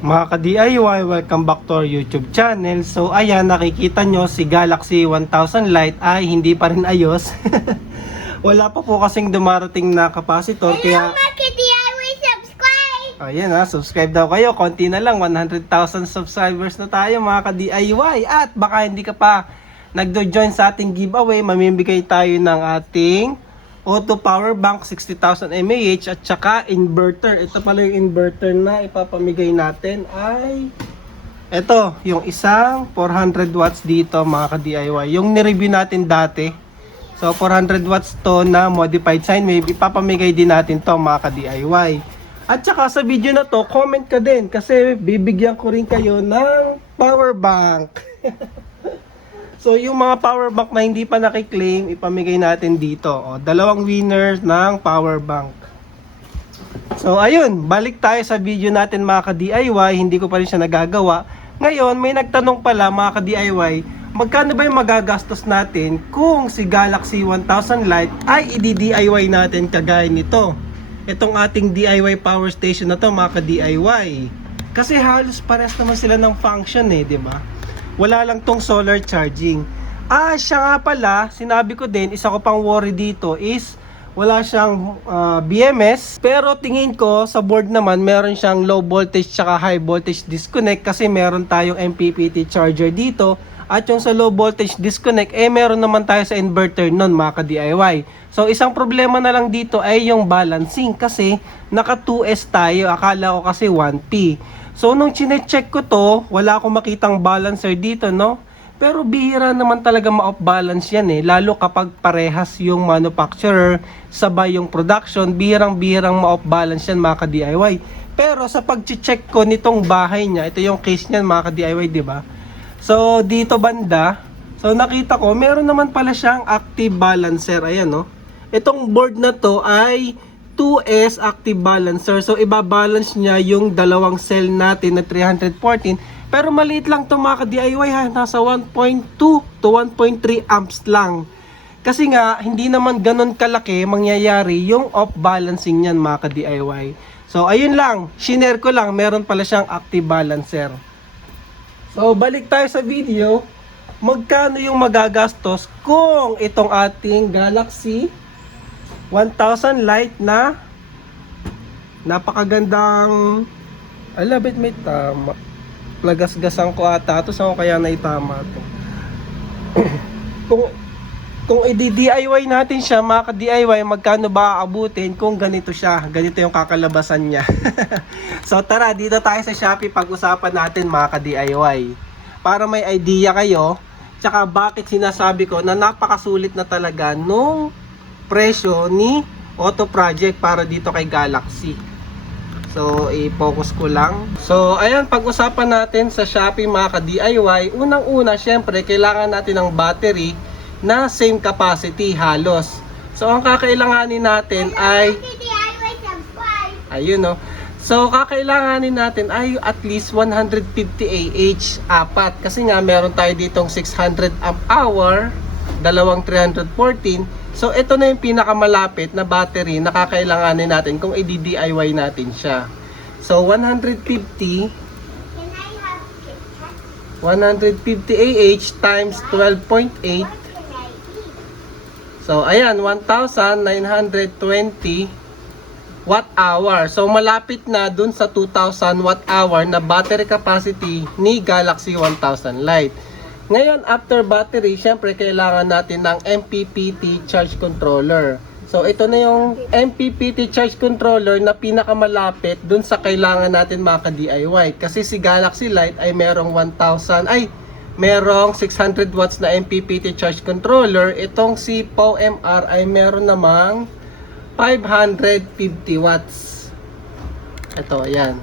Mga ka-DIY, welcome back to our YouTube channel. So ayan, nakikita nyo si Galaxy 1000 Lite ay hindi pa rin ayos. Wala pa po kasing dumarating na capacitor. Hello, Kaya mga ka-DIY, subscribe! ayan ha, subscribe daw kayo. Konti na lang, 100,000 subscribers na tayo mga ka-DIY. At baka hindi ka pa nagdo-join sa ating giveaway, mamimigay tayo ng ating auto power bank 60,000 mAh at saka inverter. Ito pala yung inverter na ipapamigay natin ay ito, yung isang 400 watts dito mga ka-DIY. Yung ni-review natin dati. So 400 watts to na modified sine wave, ipapamigay din natin to mga ka-DIY. At saka sa video na to, comment ka din kasi bibigyan ko rin kayo ng power bank. So yung mga power bank na hindi pa nakiklaim, ipamigay natin dito. O, dalawang winners ng power bank. So ayun, balik tayo sa video natin mga ka-DIY. Hindi ko pa rin siya nagagawa. Ngayon, may nagtanong pala mga ka-DIY, magkano ba yung magagastos natin kung si Galaxy 1000 Lite ay i-DIY natin kagaya nito? Itong ating DIY power station na to mga ka-DIY. Kasi halos parehas naman sila ng function di ba? Wala lang tong solar charging. Siya nga pala, sinabi ko din, isa ko pang worry dito is wala siyang BMS. Pero tingin ko sa board naman, meron siyang low voltage tsaka high voltage disconnect kasi meron tayong MPPT charger dito. At yung sa low voltage disconnect, meron naman tayo sa inverter nun mga ka-DIY. So isang problema na lang dito ay yung balancing kasi naka 2S tayo, akala ko kasi 1P. So nung chine-check ko to, wala akong makitang balancer dito, no? Pero bihira naman talaga ma-off balance yan lalo kapag parehas yung manufacturer, sabay yung production, bihirang-bihirang ma-off balance yan mga ka-DIY. Pero sa pag-check ko nitong bahay niya, ito yung case niyan mga ka-DIY, di ba? So dito banda, so nakita ko meron naman pala siyang active balancer, ayan no. Itong board na to ay 2S active balancer. So ibabalance niya yung dalawang cell natin na 314. Pero maliit lang to mga ka-DIY ha. Nasa 1.2 to 1.3 amps lang. Kasi nga hindi naman ganun kalaki mangyayari yung off balancing niyan mga ka-DIY. So ayun lang, shinare ko lang, meron pala siyang active balancer. So balik tayo sa video. Magkano yung magagastos kung itong ating Galaxy 1000 Lite na napakagandang alabit may tama. Lagasgasan ko ata ito, saan ko kaya naitama ito. kung i-DIY natin siya mga ka-DIY, magkano ba aabutin kung ganito siya, ganito yung kakalabasan niya. So tara, dito tayo sa Shopee, pag-usapan natin mga ka-DIY para may idea kayo tsaka bakit sinasabi ko na napakasulit na talaga nung presyo ni Auto Project para dito kay Galaxy. So i-focus ko lang. So ayan, pag-usapan natin sa Shopee mga ka-DIY, unang-una syempre kailangan natin ng battery na same capacity halos. So ang kakailanganin natin ay DIY, subscribe! ayun no. So kakailanganin natin ay at least 150 Ah apat kasi nga meron tayo ditong 600 amp hour, dalawang 314. So ito na yung pinakamalapit na battery na kakailanganin natin kung i-DIY natin siya. So 150 Can I have KitKat? 150 times 12.8. What can I eat? So ayan, 1,920 watt hour. So malapit na dun sa 2,000 watt hour na battery capacity ni Galaxy 1000 Lite. Ngayon, after battery, syempre kailangan natin ng MPPT charge controller. So ito na yung MPPT charge controller na pinakamalapit dun sa kailangan natin mga ka-DIY. Kasi si Galaxy Lite ay merong 600 watts na MPPT charge controller. Itong si POWMR ay meron namang 550 watts. Ito, ayan.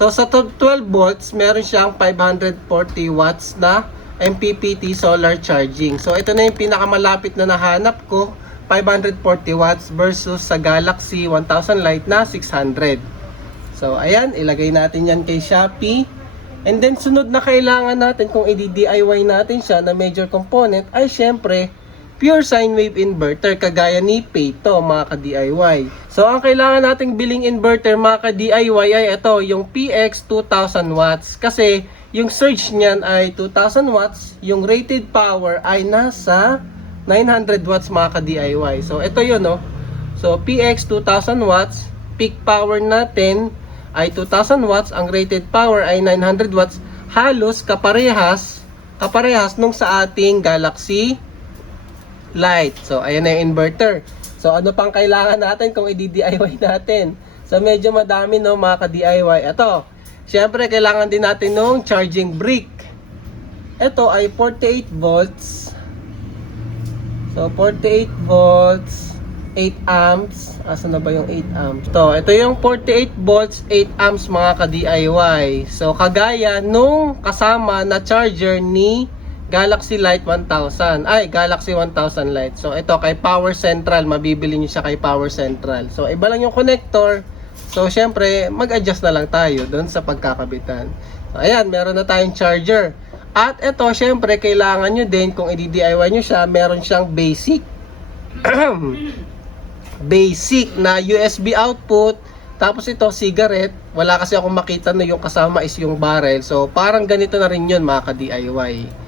So sa 12 volts, meron siyang 540 watts na MPPT solar charging. So ito na yung pinakamalapit na nahanap ko, 540 watts versus sa Galaxy 1000 Lite na 600. So ayan, ilagay natin yan kay Shopee. And then sunod na kailangan natin kung i-DIY natin siya na major component ay syempre pure sine wave inverter kagaya ni Peto mga ka-DIY. So ang kailangan nating biling inverter mga ka-DIY ay ito, yung PX 2000 watts. Kasi yung surge niyan ay 2000 watts, yung rated power ay nasa 900 watts mga ka-DIY. So ito yun no. So PX 2000 watts, peak power natin ay 2000 watts, ang rated power ay 900 watts. Halos kaparehas nung sa ating Galaxy Light. So, ayan na yung inverter. So, ano pang kailangan natin kung i-DIY natin? So, medyo madami no mga ka-DIY. Ito, syempre kailangan din natin nung charging brick. Ito ay 48 volts. So, 48 volts, 8 amps. Asa na ba yung 8 amps? Ito yung 48 volts, 8 amps mga ka-DIY. So, kagaya nung kasama na charger ni Galaxy Light 1000. Galaxy 1000 Light. So, ito kay Power Central. Mabibili nyo siya kay Power Central. So, iba lang yung connector. So, syempre, mag-adjust na lang tayo doon sa pagkakabitan. So, ayan, meron na tayong charger. At ito, syempre, kailangan nyo din, kung i-DIY nyo siya, meron siyang basic. Basic na USB output. Tapos ito, cigarette. Wala kasi akong makita na yung kasama is yung barrel. So, parang ganito na rin yun, mga ka-DIY.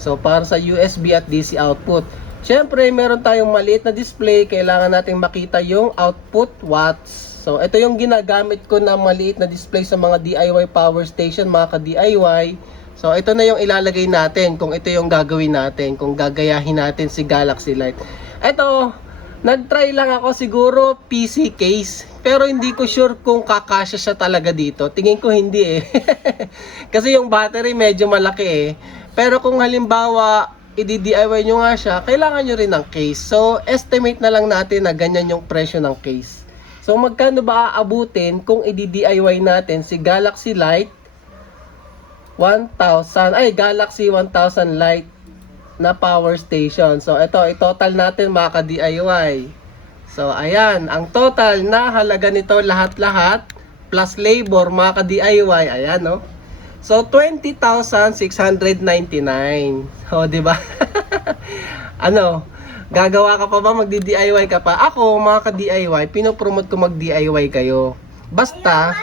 So, para sa USB at DC output. Siyempre, meron tayong maliit na display. Kailangan natin makita yung output watts. So, ito yung ginagamit ko na maliit na display sa mga DIY power station, mga ka-DIY. So, ito na yung ilalagay natin kung ito yung gagawin natin, kung gagayahin natin si Galaxy Light. Ito, nag-try lang ako siguro PC case. Pero hindi ko sure kung kakasya siya talaga dito. Tingin ko hindi eh. Kasi yung battery medyo malaki eh. Pero kung halimbawa, i-DIY nyo nga siya, kailangan nyo rin ng case. So, estimate na lang natin na ganyan yung presyo ng case. So, magkano ba aabutin kung i-DIY natin si Galaxy Light 1000, Galaxy 1000 Light na power station. So, ito, i-total natin mga ka-DIY. So, ayan, ang total na halaga nito lahat-lahat, plus labor mga ka-DIY, ayan no. So, 20,699. O, di ba? Ano? Gagawa ka pa ba? Magdi-DIY ka pa? Ako, mga ka-DIY, pinopromote ko mag-DIY kayo. Basta,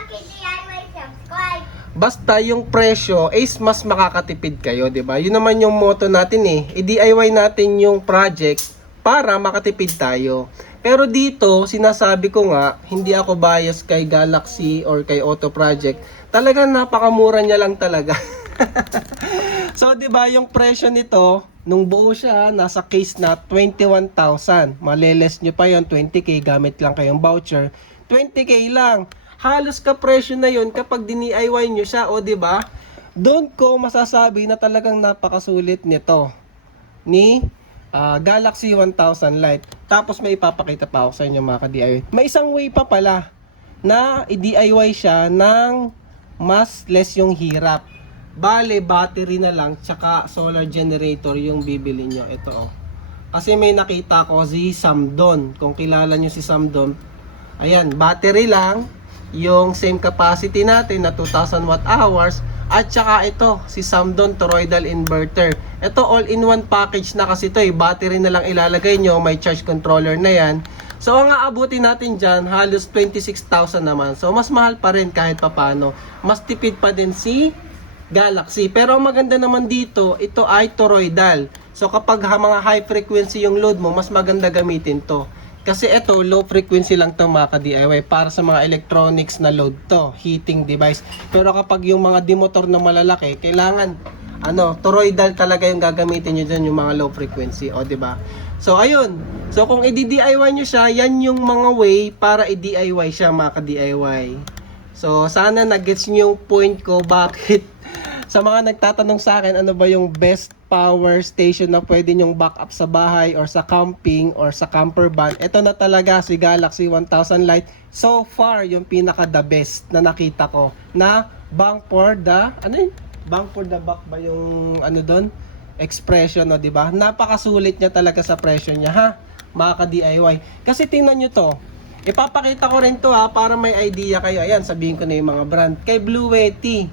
yung presyo is mas makakatipid kayo, di ba? Yun naman yung motto natin eh. I-DIY natin yung project para makatipid tayo. Pero dito, sinasabi ko nga, hindi ako bias kay Galaxy or kay Auto Project. Talagang napakamura niya lang talaga. So, 'di ba, yung presyo nito nung buo siya nasa case na 21,000. Maleles nyo pa yon, 20k gamit lang kayong voucher. 20k lang. Halos ka presyo na yon kapag DIY nyo siya, o 'di ba? Doon ko masasabi na talagang napakasulit nito ni Galaxy 1000 Lite. Tapos may ipapakita pa ako sa inyo mga ka-DIY. May isang way pa pala na i-DIY siya ng mas less yung hirap. Bale, battery na lang tsaka solar generator yung bibili nyo. Ito oh. Kasi may nakita ko si Samdon. Kung kilala nyo si Samdon, ayan, battery lang, yung same capacity natin na 2000 watt hours, at saka ito, si Samdon toroidal inverter. Ito all-in-one package na kasi ito eh. Battery na lang ilalagay nyo, may charge controller na yan. So ang aabutin natin dyan, halos 26,000 naman. So mas mahal pa rin kahit papano. Mas tipid pa din si Galaxy. Pero ang maganda naman dito, ito ay toroidal. So kapag mga high frequency yung load mo, mas maganda gamitin to. Kasi ito, low frequency lang to mga ka-DIY. Para sa mga electronics na load to, heating device. Pero kapag yung mga demotor na malalaki, kailangan toroidal talaga yung gagamitin nyo dyan, yung mga low frequency. O, diba? So, ayun. So, kung i-DIY nyo siya, yan yung mga way para i-DIY siya, mga ka-DIY. So, sana nag-gets nyo yung point ko bakit sa mga nagtatanong sa akin, ano ba yung best power station na pwede nyong backup sa bahay or sa camping or sa camper van. Ito na talaga si Galaxy 1000 Lite. So far, yung pinaka the best na nakita ko na bang for the, bang for the buck ba yung doon? Expression, no, di ba? Napakasulit niya talaga sa presyo niya, ha? Mga ka-DIY. Kasi tingnan nyo to. Ipapakita ko rin to, ha, para may idea kayo. Ayan, sabihin ko na yung mga brand. Kay Blue Yeti,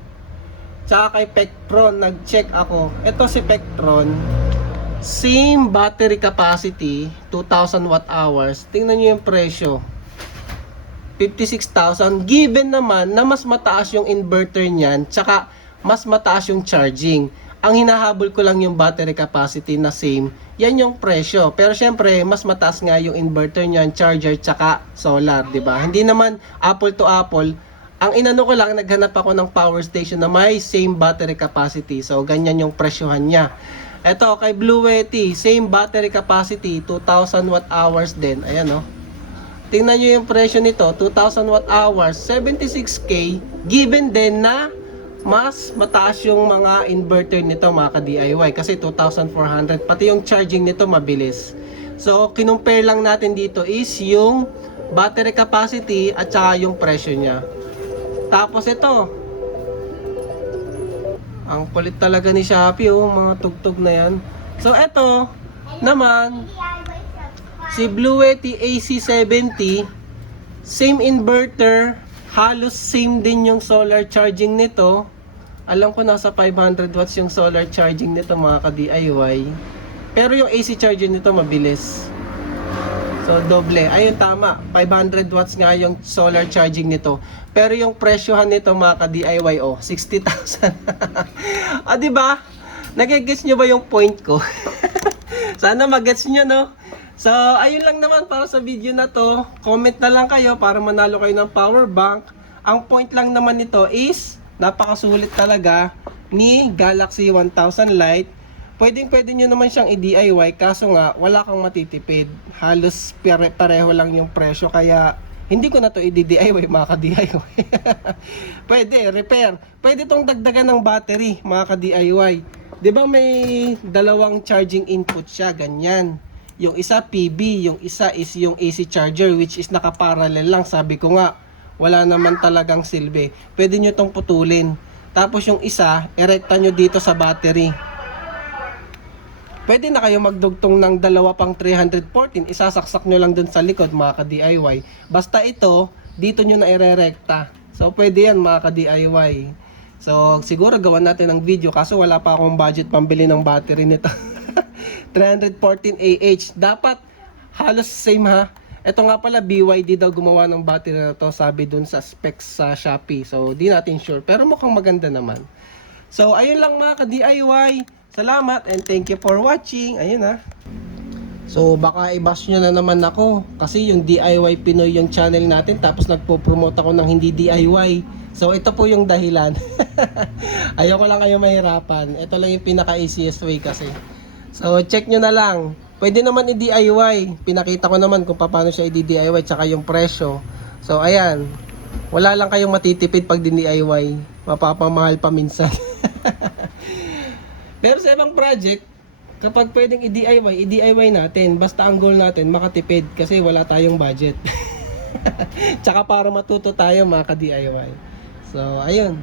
tsaka kay Pectron, nag-check ako. Ito si Pectron. Same battery capacity, 2,000 watt hours. Tingnan nyo yung presyo. 56,000. Given naman na mas mataas yung inverter niyan, tsaka mas mataas yung charging. Ang hinahabol ko lang yung battery capacity na same. Yan yung presyo. Pero syempre, mas mataas nga yung inverter niyan, charger, tsaka solar, 'di ba? Hindi naman apple to apple. Ang inano ko lang, naghanap ako ng power station na may same battery capacity. So, ganyan yung presyohan niya. Ito, kay Blue Yeti, same battery capacity, 2,000 watt hours din. Ayan, oh. Tingnan nyo yung presyo nito, 2,000 watt hours, 76K, given din na mas mataas yung mga inverter nito, mga ka-DIY, kasi 2,400, pati yung charging nito mabilis. So, kinumpare lang natin dito is yung battery capacity at saka yung presyo niya. Tapos ito, ang kulit talaga ni Shopee, oh, mga tugtog na yan. So, ito naman, si Blue Yeti AC70, same inverter, halos same din yung solar charging nito. Alam ko nasa 500 watts yung solar charging nito, mga ka-DIY. Pero yung AC charger nito mabilis. So doble, ayun tama, 500 watts nga yung solar charging nito. Pero yung presyohan nito, mga ka-DIY, oh, 60,000. Ah, di ba? Nagigets nyo ba yung point ko? Sana magets nyo, no? So, ayun lang naman para sa video na to. Comment na lang kayo para manalo kayo ng power bank. Ang point lang naman nito is napakasulit talaga ni Galaxy 1000 Lite. Pwede nyo naman siyang i-DIY, kaso nga wala kang matitipid. Halos pareho lang yung presyo, kaya hindi ko na to i-DIY, mga ka-DIY. Pwede, repair. Pwede tong dagdagan ng battery, mga ka-DIY. 'Di ba may dalawang charging input siya, ganyan. Yung isa PB, yung isa is yung AC charger, which is nakaparallel lang. Sabi ko nga, wala naman talagang silbi. Pwede nyo tong putulin. Tapos yung isa, erekta nyo dito sa battery. Pwede na kayo magdugtong ng dalawa pang 314. Isasaksak nyo lang dun sa likod, mga ka-DIY. Basta ito, dito nyo na irerekta. So, pwede yan, mga ka-DIY. So, siguro gawan natin ng video, kaso wala pa akong budget pambili ng battery nito. 314 AH. Dapat halos same, ha. Ito nga pala, BYD daw gumawa ng battery na to, sabi dun sa specs sa Shopee. So, di natin sure. Pero mukhang maganda naman. So, ayun lang, mga ka-DIY. Salamat and thank you for watching. Ayun, ha. So, baka i-bash nyo na naman ako. Kasi yung DIY Pinoy yung channel natin. Tapos nagpo-promote ako ng hindi DIY. So, ito po yung dahilan. Ayoko lang kayo mahirapan. Ito lang yung pinaka-easiest way kasi. So, check nyo na lang. Pwede naman i-DIY. Pinakita ko naman kung paano siya i-DIY tsaka yung presyo. So, ayan. Wala lang kayong matitipid pag DIY. Mapapamahal pa minsan. Pero sa ibang project, kapag pwedeng i-DIY, i-DIY natin. Basta ang goal natin, makatipid. Kasi wala tayong budget. Tsaka para matuto tayo, mga ka-DIY. So, ayun.